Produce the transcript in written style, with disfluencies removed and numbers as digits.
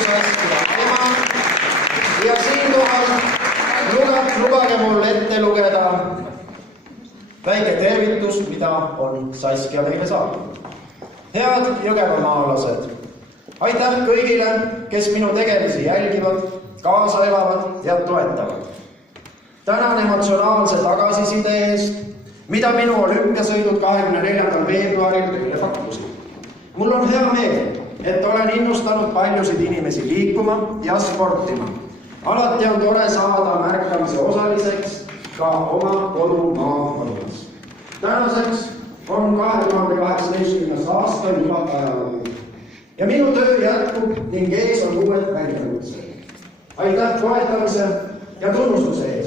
Saskia ema ja siinkohal lubage mul ette lugeda väike tervitus, mida on Saskia meile saatnud. Head jõgevamaalased, aitäh kõigile, kes minu tegemisi jälgivad, kaasa elavad ja toetavad. Tänan emotsionaalse tagasiside eest, mida minu olümpiasõidud 24. veebruaril teile pakkusid. Mul on hea meel, et olen innustanud paljusid inimesi liikuma ja sportima. Alati on tore saada märkamise osaliseks ka oma kodumaakonnas. Tänaseks on 2018. aasta juba ajalugu. Ja minu töö jätkub ning ees on uued väljakutsed. Aitäh toetamise ja tunnustuse eest.